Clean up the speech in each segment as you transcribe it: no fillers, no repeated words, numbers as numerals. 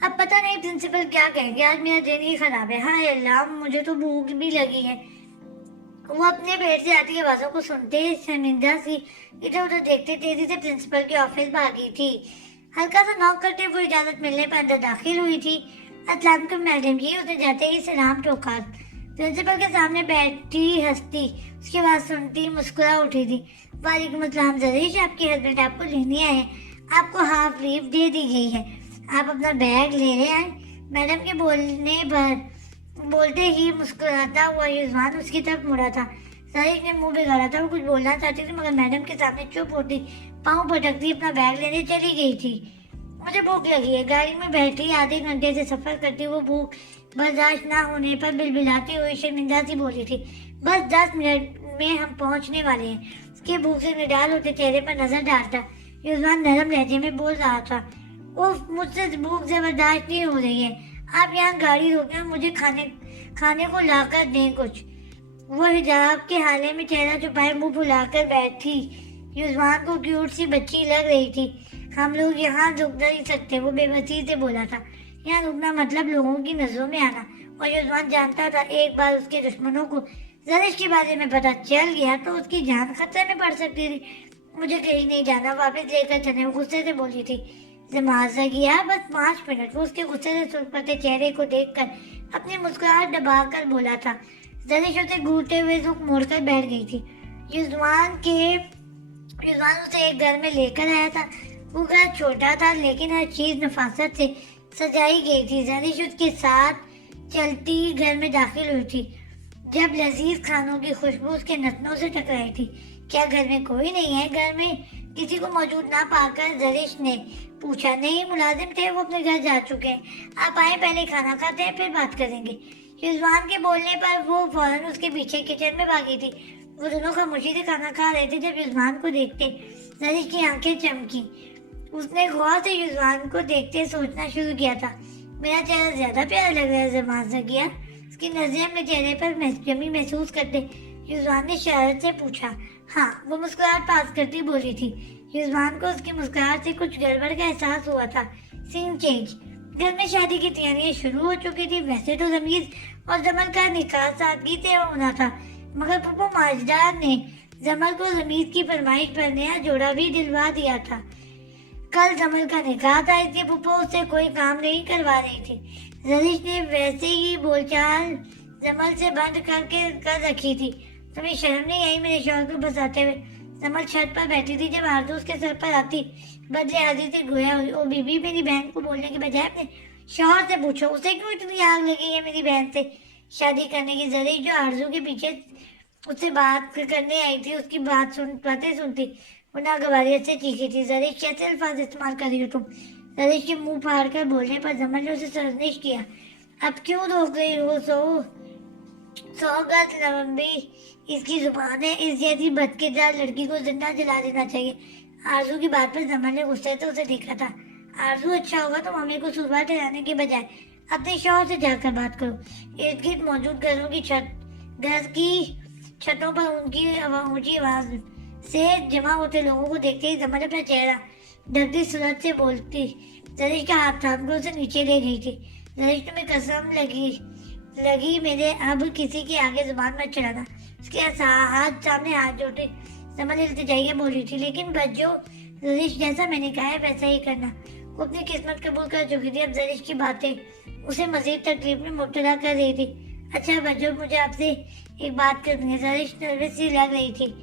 अब पता नहीं प्रिंसिपल क्या कहेंगे, आज मेरा दिन ही खराब है। हाय अल्लाह, मुझे तो भूख भी लगी है। वो अपने बेड से आती आवाजों को सुनते ही शर्मिंदा सी इधर उधर देखते तेजी से प्रिंसिपल के ऑफिस भागी थी। हल्का सा नॉक करते हुए इजाजत मिलने पर अंदर दाखिल हुई थी। अस्सलाम वालेकुम मैडम जी, उसने जाते ही सलाम ठोका। प्रिंसिपल के सामने बैठी हंसती उसकी आवाज सुनती मुस्कुरा उठी थी। वालेकुम अस्सलाम जरीश, आपके हस्बैंड आपको लेने आए हैं, आपको हाफ लीव दे दी गई है, आप अपना बैग ले रहे हैं। मैडम के बोलते ही मुस्कुराता हुआ युजमान उसकी तरफ मुड़ा था। सारिक ने मुंह बिगाड़ा था, वो कुछ बोलना चाहती थी मगर मैडम के सामने चुप होती पाँव पटकती अपना बैग लेने चली गई थी। मुझे भूख लगी है, गाड़ी में बैठी आधे घंटे से सफर करती वो भूख बर्दाश्त ना होने पर बिलबिलाती हुई शर्मिंदा सी बोली थी। बस 10 मिनट में हम पहुंचने वाले हैं। उसके भूख से निडाल होते चेहरे पर नजर डालता युजमान नरम लहजे में बोल रहा था, उफ, मुझसे भूख से बर्दाश्त नहीं हो रही है, आप यहाँ गाड़ी रोकें, मुझे खाने को लाकर दें कुछ। वो हिजाब के हाले में चेहरा छुपाए मुंह फुलाकर बैठी युजमान को क्यूट सी बच्ची लग रही थी। हम लोग यहाँ रुक नहीं सकते, वो बेबसी से बोला था। यहाँ रुकना मतलब लोगों की नजरों में आना, और युजमान जानता था एक बार उसके दुश्मनों को जरिश के बारे में पता चल गया तो उसकी जान खतरे में पड़ सकती थी। मुझे कहीं नहीं जाना, वापस लेकर चले, वो गुस्से से बोली थी। जमाजा गया बस 5 मिनट, वो उसके गुस्से से सुरपते चेहरे को देखकर अपनी मुस्कुराहट दबाकर बोला था। जरिश उसे घूरते हुए रुख मोड़कर बैठ गई थी। युजमान उसे एक घर में लेकर आया था। वो घर छोटा था लेकिन हर चीज नफासत से सजाई गई थी। जरिश उसके साथ चलती घर में दाखिल हुई थी जब लजीज खानों की खुशबू उसके नथनों से टकराई थी। क्या घर में कोई नहीं है? घर में किसी को मौजूद ना पाकर जरिश ने पूछा। नहीं, मुलाजिम थे, वो अपने घर जा चुके हैं। आप आए, पहले खाना खाते हैं फिर बात करेंगे। युजमान के बोलने पर वो फौरन उसके पीछे किचन में भागी थी। वो दोनों खामोशी से खाना खा रहे थे जब युजमान को देखते जरिश की आंखें चमकी। उसने गौर से युजमान को देखते सोचना शुरू किया था, मेरा चेहरा ज्यादा प्यारा लग रहा है जमाजा गया। उसकी नजरें अपने चेहरे पर जमी महसूस करते युजमान ने शरारत से पूछा। हाँ, वो मुस्कुराहट पास करती बोली थी। युजमान को उसकी मुस्कुराहट से कुछ गड़बड़ का एहसास हुआ था। Scene change. घर में शादी की तैयारियां शुरू हो चुकी थी। वैसे तो जमीर और जमल का निकाह सादगी से होना था मगर पप्पू माजदार ने जमल को जमीर की फरमाइश पर नया जोड़ा भी दिलवा दिया था। कल जमल का निकाह था, इसलिए पप्पू उससे कोई काम नहीं करवा रही थी। जरीश ने वैसे ही बोलचाल जमल से बंद कर रखी थी। तुम्हें शर्म नहीं आई मेरे शौहर को बसाते हुए? जमल छत पर बैठी थी जब आरजू उसके सर पर आती बदले आदि से गोया हुई। ओ बीबी, मेरी बहन को बोलने के बजाय अपने शौहर से पूछो उसे क्यों इतनी आग लगी है मेरी बहन से शादी करने की। जरीश जो आरजू के पीछे उससे बात करने आई थी उसकी बातें सुनती वो नागवारियत से चीखी थी। जरीश, कैसे अल्फाज इस्तेमाल कर रही हो तुम? जरीश के मुंह फाड़ कर बोलने पर जमल ने उसे सरजनिश किया। अब क्यों रोक रही हो? सौ गज लंबी इसकी जुबान है, इस जैसी बदकिरदार लड़की को जिंदा जला देना चाहिए। आरजू की बात पर जमल ने गुस्से से उसे देखा था। आरजू, अच्छा होगा तो मम्मी को सुरवा ठहराने के बजाय अपने शौहर से जाकर बात करो। इर्द गिर्द मौजूद घर की छतों पर उनकी ऊंची आवाज से जमा होते लोगों को देखते ही जमल अपना चेहरा ढकती सूरत से बोलती जरीश का हाथ थाम कर उसे नीचे ले गई थी। जरीश, तुम्हें कसम लगी मेरे अब किसी के आगे जुबान मत चलाना। उसके हाथ सामने हाथ जोड़े जमल इल्तिजाइया बोल रही थी। लेकिन बच्चों, जरीश, जैसा मैंने कहा है वैसा ही करना। वो अपनी किस्मत कबूल कर चुकी थी। अब जरीश की बातें उसे मजीद तकलीफ में मुब्तला कर रही थी। अच्छा बच्चों, मुझे आपसे एक बात करनी है। जरीश नर्वस सी लग रही थी।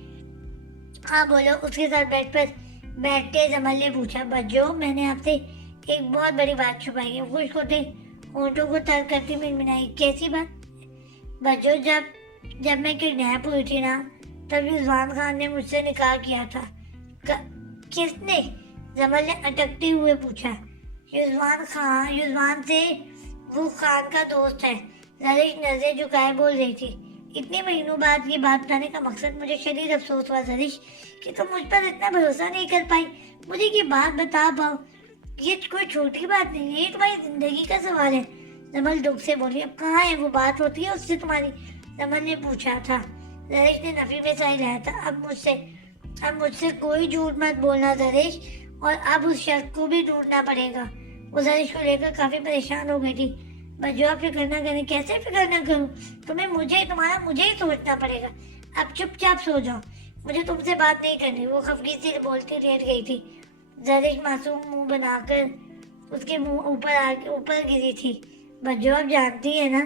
हाँ बोलो, उसके साथ बेड पर बैठते जमल ने पूछा। बच्चों, मैंने आपसे एक बहुत बड़ी बात छुपाई है। खुश होते होंठों को तर करती मिनमिनाई। कैसी बात? बच्चों, जब मैं किडनैप हुई थी ना तब युजमान खान ने मुझसे निकाह किया था। किसने? जमल ने अटकते हुए पूछा। युजमान से वो खान का दोस्त है। जरीश नजरें झुकाए बोल रही थी। इतने महीनों बाद ये बात बताने का मकसद मुझे शदीद अफसोस हुआ जरीश कि तुम मुझ पर इतना भरोसा नहीं कर पाई। मुझे ये बात बता पाओ, ये कोई छोटी बात नहीं है, ये तुम्हारी जिंदगी का सवाल है। जमल दुख से बोली। अब कहाँ है वो बात होती है उससे तुम्हारी? जमल ने पूछा था। जरीश ने नफी में सही लाया था। अब मुझसे कोई झूठ मत बोलना जरीश, और अब उस शख्स को भी ढूंढना पड़ेगा। वो जरिश को लेकर काफी परेशान हो गई थी। बजवा फिक्र न करें, कैसे फिक्र न करूं, तुम्हें मुझे ही सोचना पड़ेगा। अब चुपचाप सो जाओ, मुझे तुमसे बात नहीं करनी। वो खफगी से बोलती लेट गई थी। जरिश मासूम मुंह बनाकर उसके मुंह ऊपर गिरी थी। बजवा जानती है ना,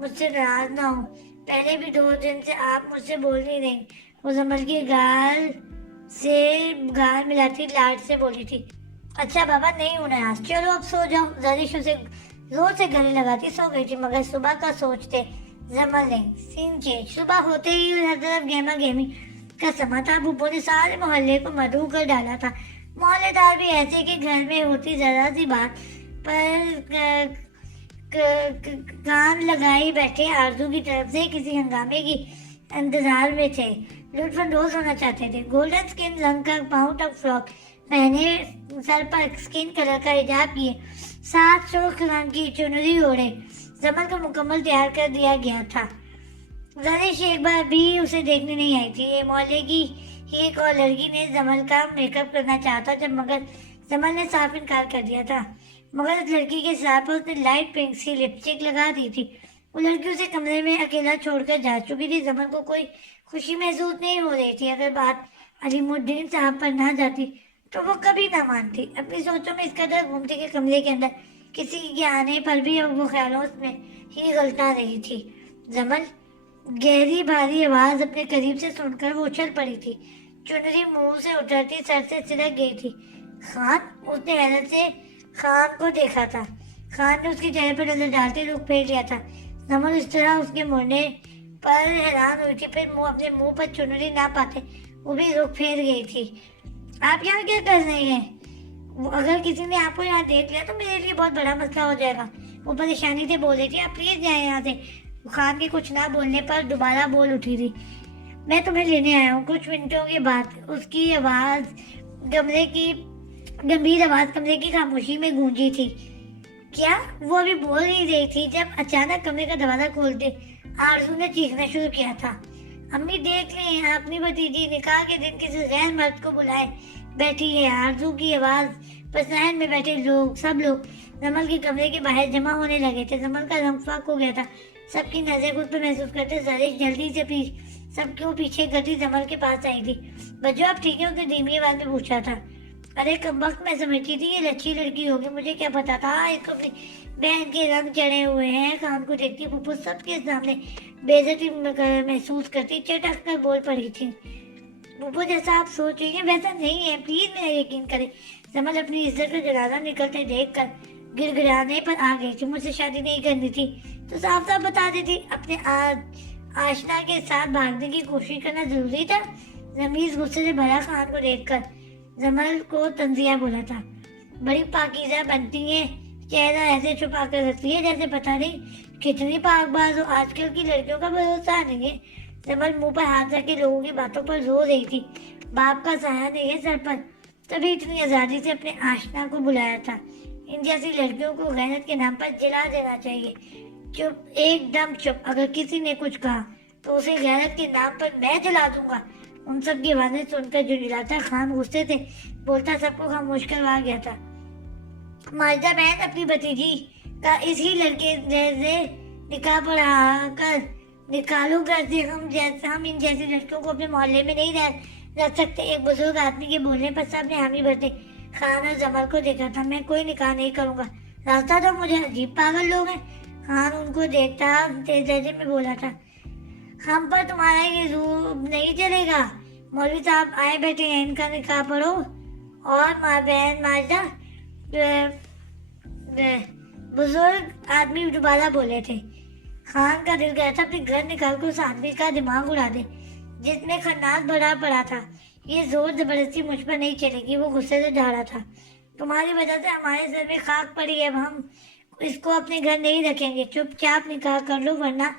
मुझसे नाराज ना हो, पहले भी 2 दिन से आप मुझसे बोल नहीं रही। वो जमल की गाल मिलाती लाड से बोली थी। अच्छा बाबा, नहीं होना आज, चलो अब सो जाओ। जरिश उसे जोर से गले लगाती सो गई थी, मगर सुबह का सोचते जमल नहीं। Scene change. सुबह होते ही हर तरफ गहमा गहमी का समा था। बुब्बो ने सारे मोहल्ले को मधु कर डाला था। मोहल्लेदार भी ऐसे कि घर में होती जरा सी बात पर कान लगाई बैठे आरजू की तरफ से किसी हंगामे की इंतजार में थे। लुत्फानंदोज होना चाहते थे। गोल्डन स्किन रंग का पाउंड तक फ्रॉक पहने, सर पर स्किन कलर का हिजाब किए, साथ सुर्ख रंग की चुनरी ओढ़े जमल को मुकम्मल तैयार कर दिया गया था। जरिश एक बार भी उसे देखने नहीं आई थी। ये मोहल्ले की एक और लड़की ने जमल का मेकअप करना चाहता जब, मगर जमल ने साफ इनकार कर दिया था। मगर उस लड़की के सर पर उसने लाइट पिंक सी लिपस्टिक लगा दी थी। वो लड़की उसे कमरे में अकेला छोड़कर जा चुकी थी। जमल को कोई खुशी महसूस नहीं हो रही थी। अगर बात अलीमुद्दीन साहब पर ना जाती तो वो कभी ना मानती। अपनी सोचों में इस कदर घूमती कि कमरे के अंदर किसी के आने पर भी अब वो ख्यालों में ही गलता रही थी। जमल गहरी भारी आवाज अपने करीब से सुनकर वो उछल पड़ी थी। चुनरी मुंह से उतरती सर से सिलक गई थी। खान, उसने हैरत से खान को देखा था। खान ने उसके चेहरे पर नजर डालते रुख फेर लिया था। जमल इस तरह उसके मुड़ने पर हैरान हुई थी, फिर अपने मुंह पर चुनरी ना पाते वो भी रुख फेर गई थी। आप यहाँ क्या कर रहे हैं? अगर किसी ने आपको यहाँ देख लिया तो मेरे लिए बहुत बड़ा मसला हो जाएगा। वो परेशानी से बोल रही थी। आप प्लीज जाए यहाँ से। खान के कुछ ना बोलने पर दोबारा बोल उठी थी। मैं तुम्हें लेने आया हूँ। कुछ मिनटों के बाद उसकी आवाज गंभीर आवाज कमरे की खामोशी में गूंजी थी। क्या? वो अभी बोल नहीं रही थी जब अचानक कमरे का दरवाजा खोलते आरजू ने चीखना शुरू किया था। अम्मी देख लें, अपनी भतीजी निकाह के दिन किसी गैर मर्द को बुलाए बैठी है। आरजू की आवाज पर सहन में बैठे सब लोग जमल के कमरे के बाहर जमा होने लगे थे। जमल का रंग फाक हो गया था। सबकी नजर खुद पर महसूस करते जरिश जल्दी से सबको पीछे करती जमल के पास आई थी। बच्चों आप ठीक है? उसने धीमी आवाज में पूछा था। अरे कमबख्त, मैं समझती थी ये अच्छी लड़की होगी, मुझे क्या पता था इसको अपनी बहन के रंग चढ़े हुए हैं। खान को देखती फूफू सबके सामने बेइज्जती महसूस करती चटक कर बोल पड़ी थी। फूफू जैसा आप सोच रही हैं वैसा नहीं है, प्लीज मेरा यकीन करें। जमल अपनी इज्जत का जनाजा निकलते देख कर गिड़गिड़ाने पर आ गई थी। मुझसे शादी नहीं करनी थी तो साफ साफ बता देती। अपने आशना के साथ भागने की कोशिश करना जरूरी था? जमीज गुस्से से भरा खान को देखकर जमल को तंजिया बोला था। बड़ी पाकीज़ा बनती है, चेहरा ऐसे छुपा कर रखती है जैसे पता नहीं कितनी पाकबाज हो। आजकल की लड़कियों का भरोसा नहीं है। जमल मुंह पर हाथ रख के लोगों की बातों पर रो रही थी। बाप का साया नहीं है सर पर, तभी इतनी आजादी से अपने आशना को बुलाया था। इन जैसी लड़कियों को गैरत के नाम पर जला देना चाहिए। चुप, एकदम चुप। अगर किसी ने कुछ कहा तो उसे गैरत के नाम पर मैं जला दूंगा। उन सब की आवाजें सुनकर जुड़िलाता खान गुस्से से बोलता सबको खामोश करवा गया था। माजिदा बहन अपनी भतीजी का इसी लड़के जैसे निकाह पढ़ा कर निकालो घर से। हम इन जैसी लड़कियों को अपने मोहल्ले में नहीं रख सकते। एक बुजुर्ग आदमी के बोलने पर सबने हामी भरते खान और जमल को देखा था। मैं कोई निकाह नहीं करूंगा। रास्ता तो मुझे अजीब पागल लोग हैं। खान उनको देखता तेज लहजे में बोला था। हम पर तुम्हारा ये रूप नहीं चलेगा। मौलवी साहब आए बैठे हैं, इनका निकाह पढ़ो। और माँ बहन माजिदा बुजुर्ग आदमी दोबारा बोले थे। खान का दिल गया था अपने घर निकाल कर उस आदमी का दिमाग उड़ा दे जिसमें खन्नास भरा पड़ा था। ये जोर जबरदस्ती मुझ पर नहीं चलेगी। वो गुस्से से जा रहा था। तुम्हारी वजह से हमारे सर में खाक पड़ी है। अब हम इसको अपने घर नहीं रखेंगे। चुपचाप निकाह कर लो वरना